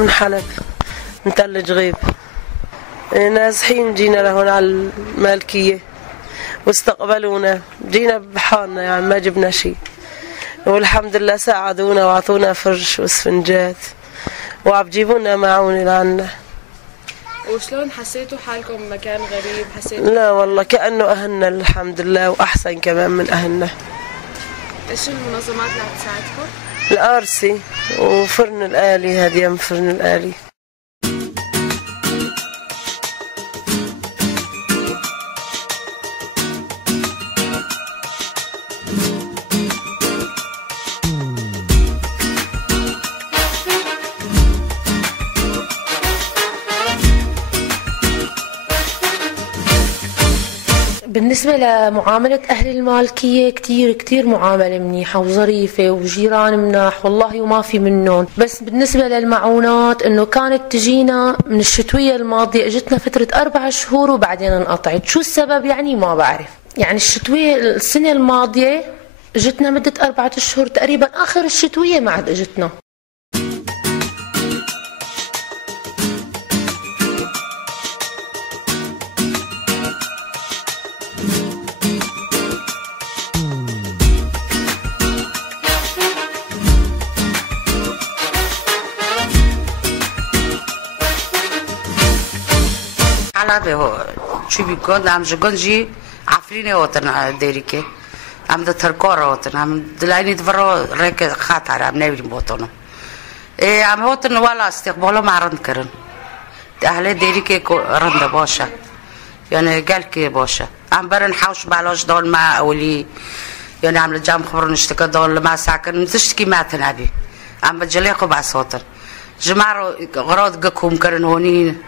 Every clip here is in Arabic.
من حلب، من تل جغيب. نازحين جينا لهون على المالكية واستقبلونا، جينا بحالنا يعني ما جبنا شيء، والحمد لله ساعدونا وعطونا فرش واسفنجات وعم جيبونا معونة لعنا. وشلون حسيتوا حالكم بمكان غريب؟ حسيتوا؟ لا والله كأنه أهلنا الحمد لله، وأحسن كمان من أهلنا. ايش المنظمات اللي عم تساعدكم؟ الأرسي وفرن الآلي، هدية فرن الآلي. بالنسبة لمعاملة أهل المالكية كتير معاملة منيحة وظريفة وجيران مناح والله وما في منهم. بس بالنسبة للمعونات إنه كانت تجينا من الشتوية الماضية، اجتنا فترة 4 شهور وبعدين انقطعت. شو السبب يعني ما بعرف. يعني الشتوية السنة الماضية اجتنا مدة 4 أشهر تقريبا، آخر الشتوية ما عاد اجتنا. شو بيكون عم جي عفريني وطن ديريكي عم تركورة وطن عم دلاني تفرو ريك خاطر عم ناوي بوطنه إيه عم وطن ولا استقباله مع رند كرن أهل ديريكي رند باشا يعني قالكي باشا عم برن حوش بعلاش دول مع أولي يعني عم لجام خبرون اشتكى دول ما ساكن متشتكي ما تنابي عم بجليقوا بعصوتن جماعة غراض قكم كرن هونين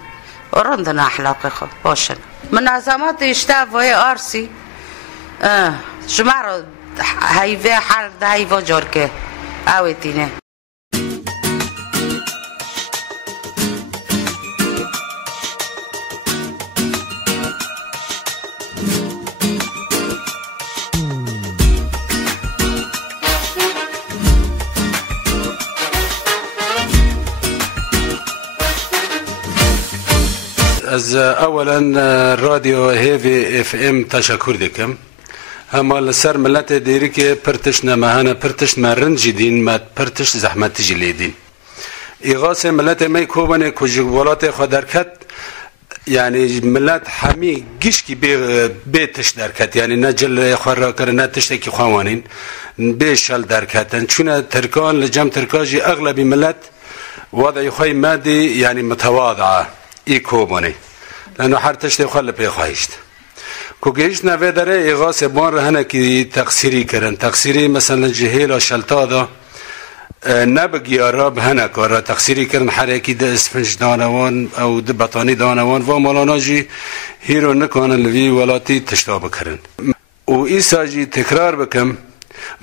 ورندنا أحلاقي باشن منظمات يشتاف وهي أرسي جماعة هايفي حال ده هايفو جوركي آويتيني. از اولا رادیو هیوی اف ام تشکر دکم. هما لسر ملت دیری که پرتش نمهانه پرتش مرنجی دین مد پرتش زحمتی جلیدین. ایغاس ملت می کوبانه کجولات خودرکت یعنی ملت همی گیش کی بیتش درکت یعنی نجل خورا کرد نتشت کی خوانین بیشال درکتن چون ترکان لجام ترکاجی اغلبی ملت وضعی خوی مادی یعنی متواضعه ای کوبانه لانه هر تشت خال پیخواهیشت. کوگیش نوی داره ایغاس بان رهنه کی تقصیری کردن تقصیری مثلا جهیل و شلطادا نبگی آراب هنه کارا تقصیری کردن حرکی ده اسفنج دانوان او ده بطانی دانوان و مولانا جی هیرو نکانن لوی ولاتی تشتاب کردن و ایسا جی تکرار بکم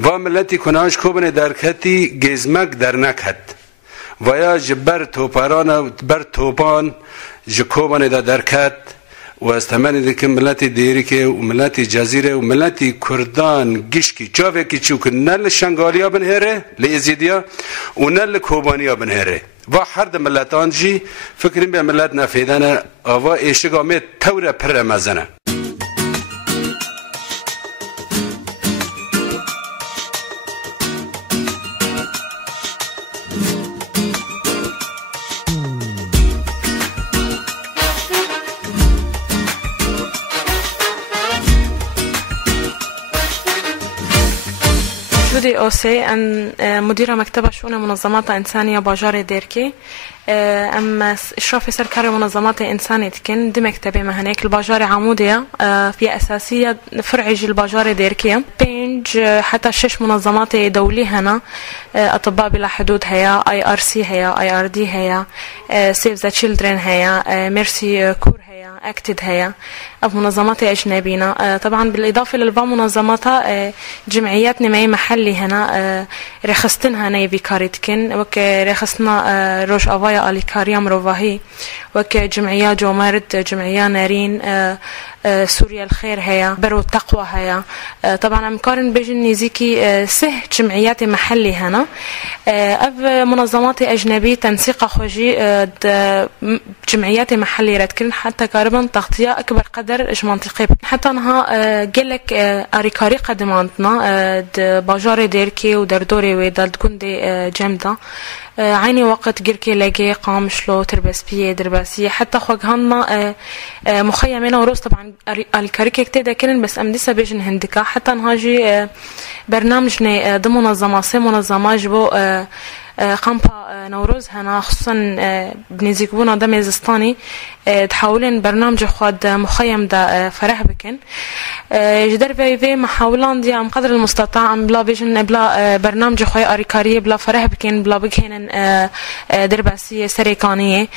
و ملتی کناش کوبن درکتی گزمک در نکهد و یا جبر توپاران بر توپان جکوبن دا درکت و استمانی دکم ملتی دیری که و ملتی جزیره و ملتی کردان گشکی جاوه که چوک نل شنگالیا بنهره لیزیدیا و نل کوبانیا بنهره و هر ده ملتان جی فکرین به ملت نفیدن آوا ایشگامه توره پر مزنه. جودي أوسي أن مديرة مكتبة شؤون منظمات إنسانية باجار ديركي أما إشرافي سركاري منظمات إنسانية كن دي مكتبة مهنيك الباجار عمودية في أساسية فرعي الباجار ديركي بينج حتى 6 منظمات دولية هنا أطباء بلا حدود هيا IRC هيا IRD هيا Save the Children هيا ميرسي كور هيا أكتد هيا منظمات أجنبينا. طبعا بالإضافة للبعض منظماتها جمعيات نمائي محلي هنا رخصتنها نيفي كاريتكن وك رخصنا روش أفايا آلي كاريام روفاهي وك جمعية جومارد جمعية نارين سوريا الخير هيا برو التقوى هيا طبعا مقارن بيجن نيزيكي سه جمعيات محلي هنا أب منظمات أجنبية تنسيق خوجي جمعيات محلية رتكن حتى قاربا تغطية أكبر قدر إج منطقي حتى أنها قلك أريكاري قدمانتنا باجار ديركي ودردوري ويدال تكون دي جامدة عيني وقت جركي لاقي قامشلو تربسبية درباسية حتى خوغهنا مخيمين وروس طبعا الكاريكي كتير كنن بس أمديسا بيجن هندكا حتى نهاجي برنامجنا ضمن منظمة سي منظمة جبو قامبا نوروز هنا خصوصا بنزيكبونا دا ميزستاني تحاولين برنامج خواد مخيم دا فرح بكن جدر في محاولان دي عم قدر المستطاع بلا بيجن بلا برنامج خويا أريكارية بلا فرح بكن بلا بكهن درباسية سريكانية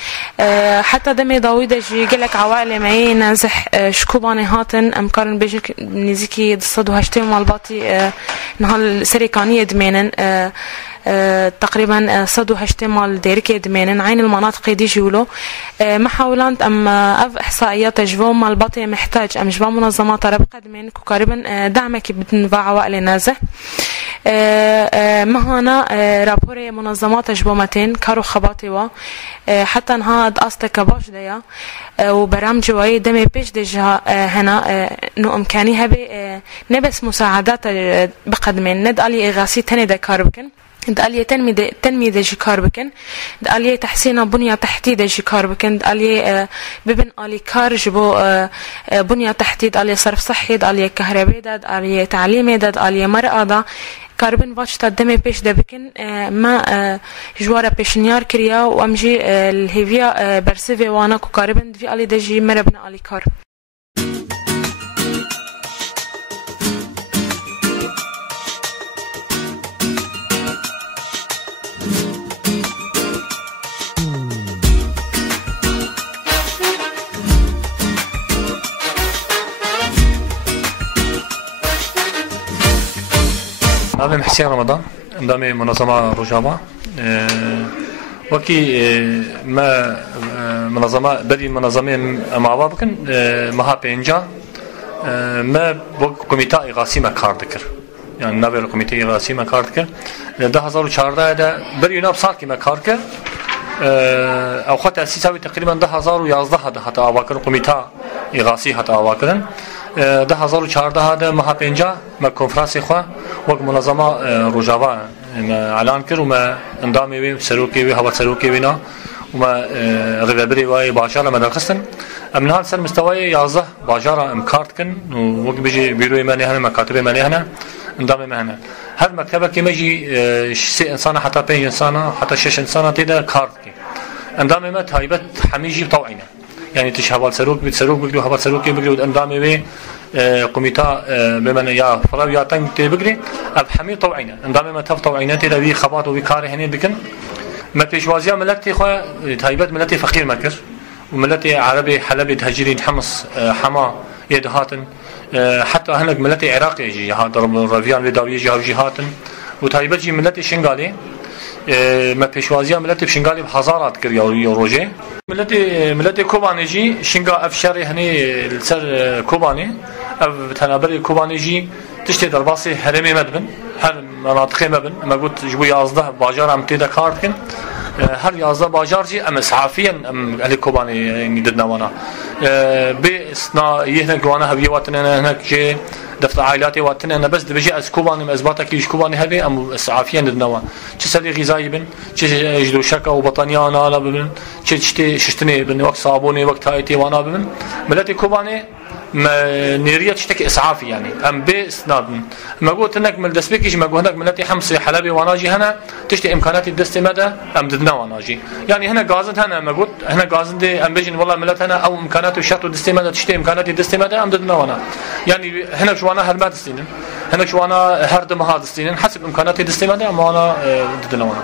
حتى دمي داويدا جي قلك عوائل معي نازح شكوباني هاتن أمكارن بيجن نزيكي تصدو هشتي مالباتي نهال سريكانية دمينن تقريبا صدو هشتمال ديركي دمينن عين المناطق دي جولو محاولات ام احصائيات جبو مال باطي محتاج ام جبا منظمات رب قدمين قريبا دعمك بتنفع عوائل نازح مهانا رابوري منظمات جبومتين كارو خباطي حتى نهاد أصدق باش ديا وبرامج واي دمي بيش ديجها هنا نو امكاني هبي نبس مساعدات بقدمين ند الي اغاثي تاني دا كاربكن دالية تنمية جيكار بكن دالية تحسين بنية تحتية جيكار بكن دالية ببن آلي كار جبو بنية تحتية دالية صرف صحي دالية كهرباء دالية تعليمي دالية مرأة دا كاربن واشتا دمي بيش دا بكن ما جوارا بيشنيار كريا وامجي الهيفيا برسيفي وانا كو كاربن في آلي دجي مربنا آلي كار أنا حسين رمضان دامي منظمة روجافا وكي ما منظمة بدي منظمة مع بعضكن مها بينجا ما بوك كوميتا إغاثي ما كار ذكر يعني نابل كوميتا إغاثي ما كار ذكر ده 2014 ده بري ناب صار كي ما كار كر أو خد تأسيسه تقريبا ده 2011 ده حتى أواكر كوميتا إغاثي حتى أواكرن ده 2014 ده مها بينجا ما كونفرانس خوا وق منظمة روجافا اعلان كر وما اندامي بي سروكي بي هوا سروكي بينا وما ريبري واي باشار ما درخصن من هذا سر مستوى يازه باشار امكارتكن وق بيجي بيروي ماني هنا مكاتب ماني هنا اندامي مهنا هذا مكتبه كما يجي سي انسان حتى 5 انسان حتى 6 انسان تيدا كارتكي اندامي ما تايبت حميجي طوعينه يعني تشهبال سروك بتسروك بيجي هوا سروكي بيجي اندامي بي قميتا بمن يا فراو يا تنگ تبقري اب حمي طوعينه اندامي ما تف طوعيناتي لوي خباط وبكاري هني بكن ما بيشوازيا ملتي خو تايبت ملتي فقير مكر وملتي عربي حلبي تهجرين حمص حما يدهاتن حتى هناك ملتي عراقي يجي هذا رافيان وداوي يجي او جهاتن وتايبت جي ملتي شنغالي ما بيشوازيا ملتي بشنغالي بحزارات كر يا روجي ملتي كوباني جي شنغا افشاري هني السر كوباني اف تنابري كوباني جي تشتي درباسي هرمي مدبن هر مناطق مبن ما قلت جوي ازده باجار ام تيدا كارتكن هر يازده باجار جي ام صحافيا ام علي كوباني ندنا وانا بسنا يهنا جوانا هبي واتنا هناك جي دفتر عائلاتي واتنا انا بس بجي از كوباني مزباطه كيش كوباني هبي ام صحافيا ندنا تش سري غذائي بن تش جدو شكا وبطانيا انا لا بن تشتي شتني بن وقت صابوني وقت هايتي وانا بن ملتي كوباني ما نيريا تشتكي اسعافي يعني ام بسنادن ما قلت انك من دسبيكيش ما قلت انك ملتي حمصي حلبي واناجي هنا تشتي امكاناتي دستي مدى ام ددنا واناجي يعني هنا غازن هنا ما قلت هنا غازن دي ام بيجن والله ملت هنا او امكاناتي شرط دستي مدى تشتي امكاناتي دستي مدى ام ددنا وانا يعني هنا شو انا هرمات دستين هنا شو انا هردم هذا دستين حسب امكاناتي دستي مدى ام انا ددنا وانا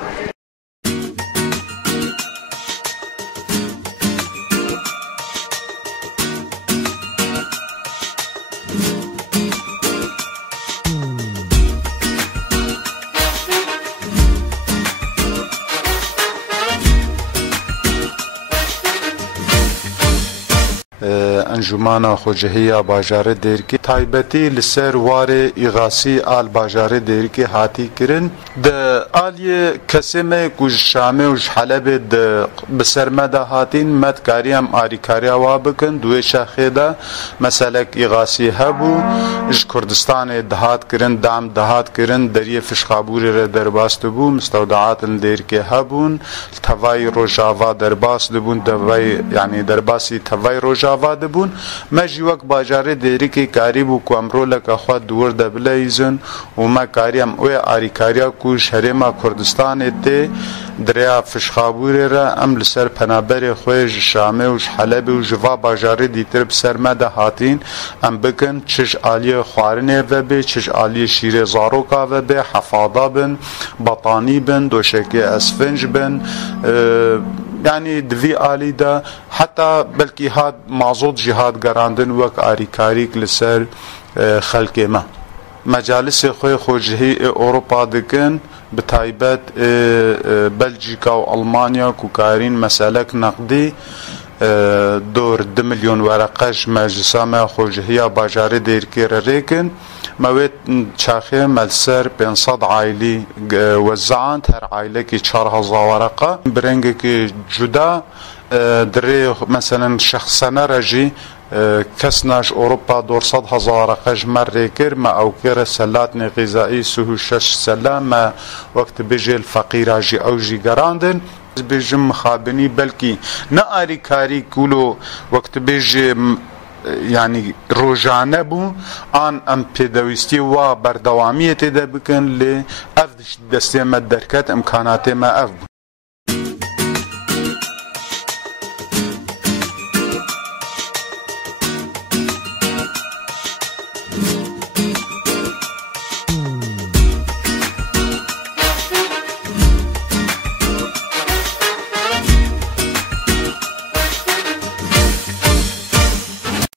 انجمانا خوجهیا باجار دیرکی تایبتی لسر واره ایغاسی آل باجار دیرکی هاتی کرن د آلیه کسیمه کج شامه و حلب د بسرمده هاتین مد کاریم آریکاریا وابکن دوی شاخه دا مثلا ایغاسی هبو اش کردستان دهات کرن دام دهات کرن دریه فشخابور را درباست بو مستودعات دیرکی هبون توای روجاوا درباست بون دوای یعنی درباسی توای روجاوا دبون مجی وک باجار دیرکی کاری بو کومرو لک خود دور دبلیزن و ما کاریم او آریکاریا کو شهرما کردستان ده دریا فشخابور را ام لسر پنابر خوی شامه و حلب و جوا باجار دیتر بسرمده هاتین ام بکن چش آلی خوارنه و به چش آلی شیر زاروکا و به حفاظا بن بطانی بن دوشکی اسفنج بن يعني دوی آلی دا حتی بلکی هاد مازود جهاد گراندن وک آریکاریک لسر خلق ما مجالس خوی خوجهی اوروپا دکن بتایبت بلجیکا و المانیا کوکارین مسالک نقدی دور 2 مليون ورقش مجلسا خوجهی باجار دیرکی ریکن موید چاخه ملسر 500 عائلی وزعان هر عائله کی 4000 ورقه برنگ کی جدا دری مثلا شخصنا رجی کسناش اوروپا 200,000 ورقه مر کر ما او کر سلات غذایی سه 6 سلا ما وقت بجل فقیر جی او جی گراندن بجم مخابنی بلکی نه آری کاری کولو وقت بج يعني روجانه بو آن ام پیدویستی و بردوامیت ده بکن لی افدش دسته مدرکت امکانات ما اف